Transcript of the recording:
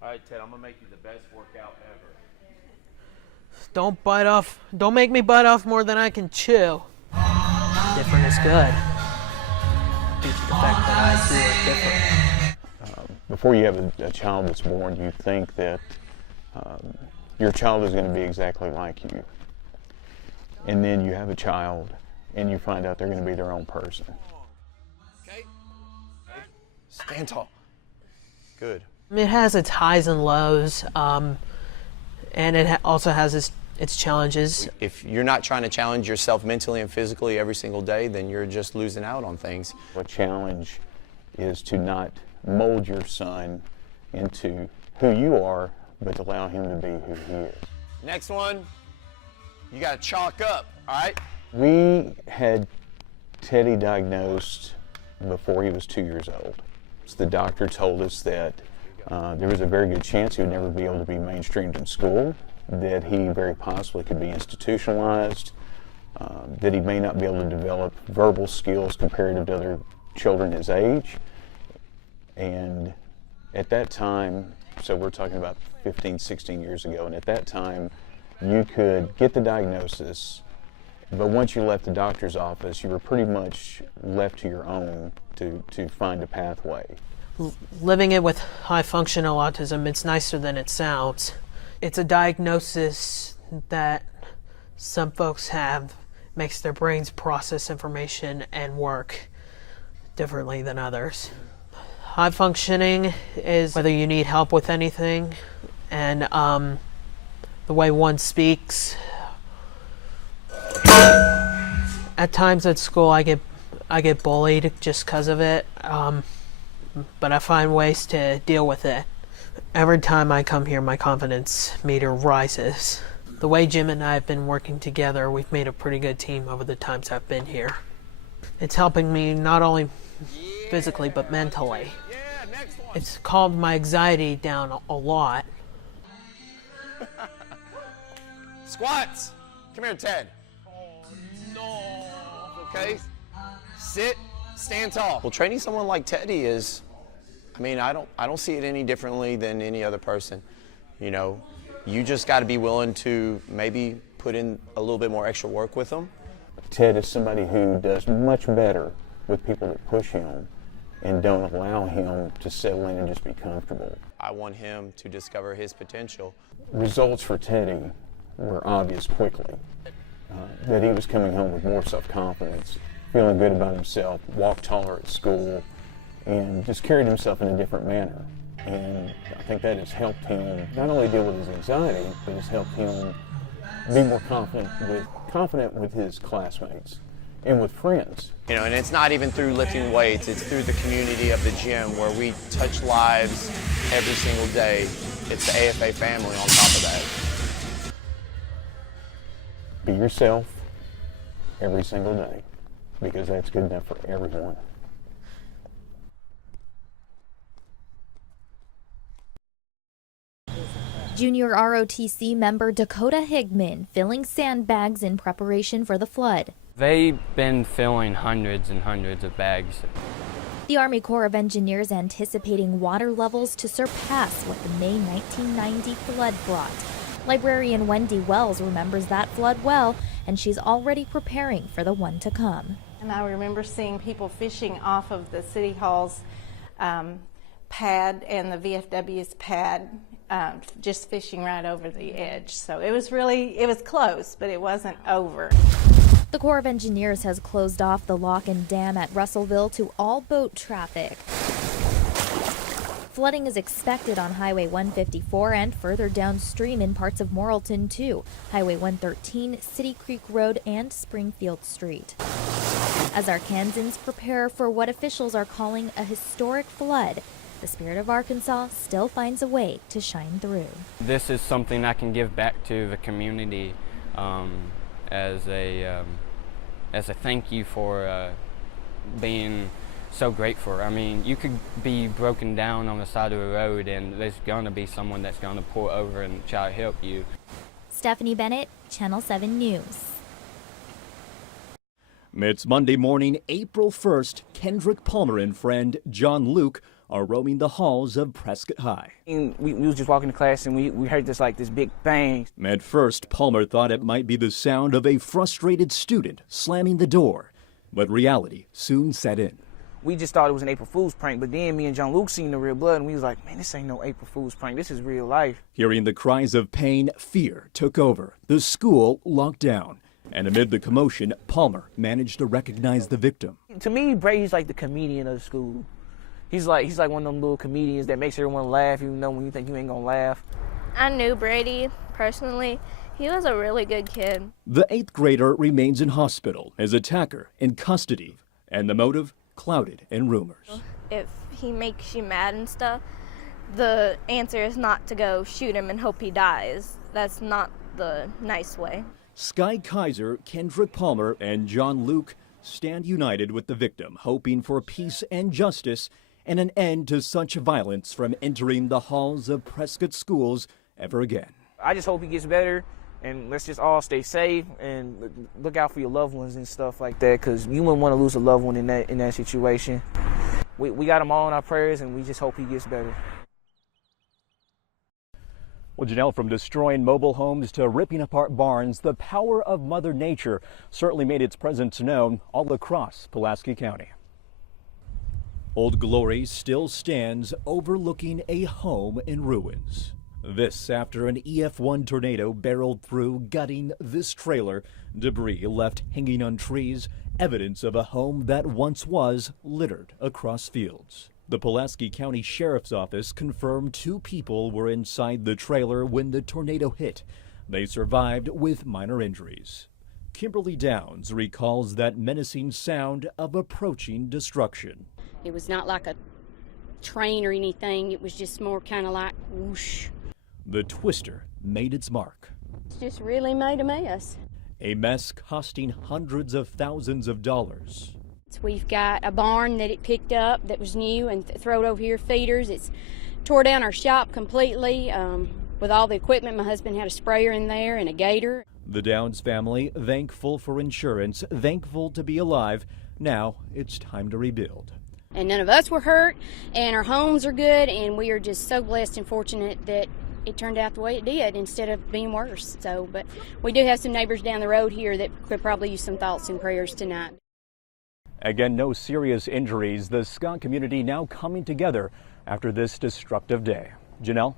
All right, Ted, I'm going to make you the best workout ever. Don't make me bite off more than I can chew. Different is good. Due to the fact that I do it different. Before you have a child that's born, you think that your child is going to be exactly like you. And then you have a child and you find out they're going to be their own person. Okay. Stand tall. Good. It has its highs and lows, and it also has its challenges. If you're not trying to challenge yourself mentally and physically every single day, then you're just losing out on things. A challenge is to not mold your son into who you are, but to allow him to be who he is. Next one, you got to chalk up, all right? We had Teddy diagnosed before he was 2 years old. So the doctor told us that there was a very good chance he would never be able to be mainstreamed in school, that he very possibly could be institutionalized, that he may not be able to develop verbal skills comparative to other children his age. And at that time, so we're talking about 15, 16 years ago, and at that time, you could get the diagnosis, but once you left the doctor's office, you were pretty much left to your own to find a pathway. Living it with high functional autism, it's nicer than it sounds. It's a diagnosis that some folks have, makes their brains process information and work differently than others. High functioning is whether you need help with anything, and the way one speaks. At times at school I get bullied just because of it, but I find ways to deal with it. Every time I come here, my confidence meter rises. The way Jim and I have been working together, we've made a pretty good team over the times I've been here. It's helping me not only physically, but mentally. It's calmed my anxiety down a lot. Squats. Come here, Ted. Oh, no. Okay. Sit. Stand tall. Well, training someone like Teddy is, I mean, I don't see it any differently than any other person. You know, you just got to be willing to maybe put in a little bit more extra work with them. Ted is somebody who does much better with people that push him and don't allow him to settle in and just be comfortable. I want him to discover his potential. Results for Teddy were obvious quickly. That he was coming home with more self-confidence, feeling good about himself, walked taller at school, and just carried himself in a different manner. And I think that has helped him not only deal with his anxiety, but has helped him be more confident with his classmates and with friends. You know, and it's not even through lifting weights, it's through the community of the gym where we touch lives every single day. It's the AFA family on top of that. Be yourself every single day, because that's good enough for everyone. Junior ROTC member Dakota Higman filling sandbags in preparation for the flood. They've been filling hundreds and hundreds of bags. The Army Corps of Engineers anticipating water levels to surpass what the May 1990 flood brought. Librarian Wendy Wells remembers that flood well, and she's already preparing for the one to come. And I remember seeing people fishing off of the City Hall's pad and the VFW's pad, just fishing right over the edge. So it was close, but it wasn't over. The Corps of Engineers has closed off the lock and dam at Russellville to all boat traffic. Flooding is expected on Highway 154 and further downstream in parts of Morrilton too, Highway 113, City Creek Road, and Springfield Street. As Arkansans prepare for what officials are calling a historic flood, the spirit of Arkansas still finds a way to shine through. This is something I can give back to the community as a thank you for being so grateful. I mean, you could be broken down on the side of the road and there's going to be someone that's going to pull over and try to help you. Stephanie Bennett, Channel 7 News. It's Monday morning, April 1st. Kendrick Palmer and friend John Luke are roaming the halls of Prescott High. We was just walking to class and we heard this big bang. At first, Palmer thought it might be the sound of a frustrated student slamming the door, but reality soon set in. We just thought it was an April Fool's prank, but then me and John Luke seen the real blood and we was like, man, this ain't no April Fool's prank, this is real life. Hearing the cries of pain, fear took over. The school locked down. And amid the commotion, Palmer managed to recognize the victim. To me, Brady's like the comedian of the school. He's like one of them little comedians that makes everyone laugh even though when you think you ain't gonna laugh. I knew Brady personally. He was a really good kid. The 8th grader remains in hospital, his attacker in custody, and the motive clouded in rumors. If he makes you mad and stuff, the answer is not to go shoot him and hope he dies. That's not the nice way. Sky Kaiser, Kendrick Palmer, and John Luke stand united with the victim, hoping for peace and justice and an end to such violence from entering the halls of Prescott schools ever again. I just hope he gets better, and let's just all stay safe and look out for your loved ones and stuff like that, because you wouldn't want to lose a loved one in that situation. We got them all in our prayers, and we just hope he gets better. Well, Janelle, from destroying mobile homes to ripping apart barns, the power of Mother Nature certainly made its presence known all across Pulaski County. Old Glory still stands overlooking a home in ruins. This after an EF1 tornado barreled through, gutting this trailer. Debris left hanging on trees, evidence of a home that once was littered across fields. The Pulaski County Sheriff's Office confirmed 2 people were inside the trailer when the tornado hit. They survived with minor injuries. Kimberly Downs recalls that menacing sound of approaching destruction. It was not like a train or anything. It was just more kind of like whoosh. The twister made its mark. It's just really made a mess. A mess costing hundreds of thousands of dollars. We've got a barn that it picked up that was new and thrown over here feeders. It's tore down our shop completely with all the equipment. My husband had a sprayer in there and a gator. The Downs family thankful for insurance, thankful to be alive. Now it's time to rebuild. And none of us were hurt, and our homes are good, and we are just so blessed and fortunate that it turned out the way it did instead of being worse. But we do have some neighbors down the road here that could probably use some thoughts and prayers tonight. Again, no serious injuries. The Scott community now coming together after this destructive day. Janelle?